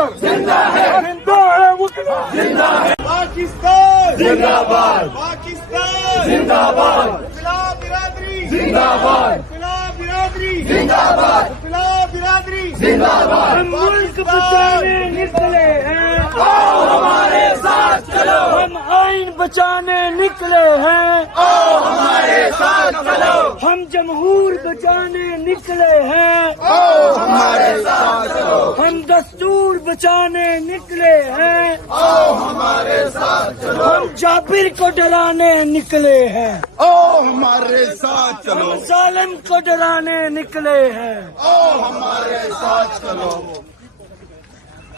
doctor زندہ ہے وکلا زندہ ہے پاکستان زندہ باد پاکستان زندہ باد وکلا برادری زندہ باد وکلا برادری زندہ باد وکلا برادری زندہ باد ہم ملک بچانے نکلے ہیں آؤ ہمارے ساتھ چلو ہم آئین بچانے نکلے ہیں آؤ ہمارے ساتھ چلو ہم جمہور بچانے نکلے ہیں آؤ ہمارے ساتھ چلو ہم دستور بچانے نکلے ہیں آؤ ہمارے ساتھ چلو ہم جابر کو ڈرانے نکلے ہیں آؤ ہمارے ساتھ چلو ہم ظالم کو ڈرانے نکلے ہیں آؤ ہمارے ساتھ چلو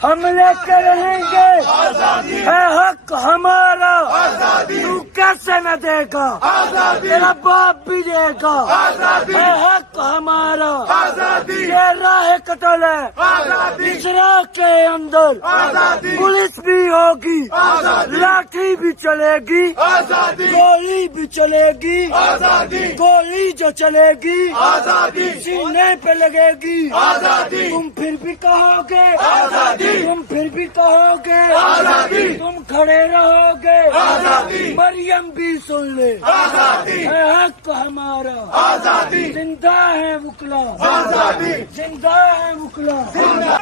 ہم لے کے رہیں گے آزادی ہے حق ہمارا آزادی تو کیسے نہ دے گا آزادی تیرا باپ بھی دے گا آزادی ہے حق ہمارا آزادی یہ راہ قتل ہے آزادی اسرا کے اندر آزادی پولیس بھی ہوگی آزادی لاٹھی بھی چلے گی آزادی گولی بھی چلے گی آزادی گولی جو چلے گی آزادی سینے پہ لگے گی آزادی تم پھر بھی کہو گے آزادی تم پھر بھی کہو گے آزادی تم کھڑے رہو گے آزادی مریم بھی سن لے آزادی ہے حق ہمارا آزادی زندہ ہے وکلا آزادی زندہ ہے وکلا زندہ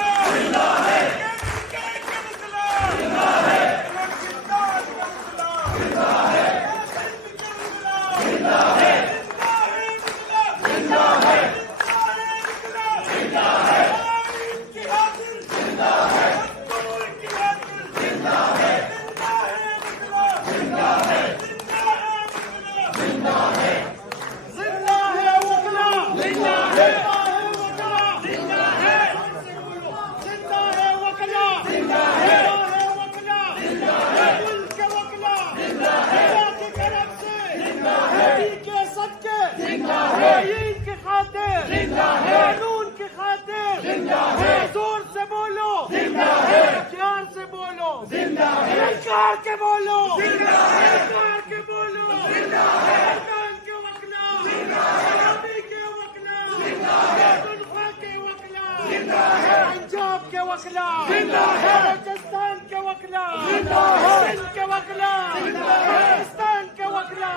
ہے قانون کی خاطر زور سے بولو پیار سے بولو سرکار کے بولو سرکار کے بولو سرکار کے وکلا آزادی کے وکلا تنخواہ کے وکلا پنجاب کے وکلا بلوچستان کے وکلا سندھ کے وکلا پاکستان کے وکلا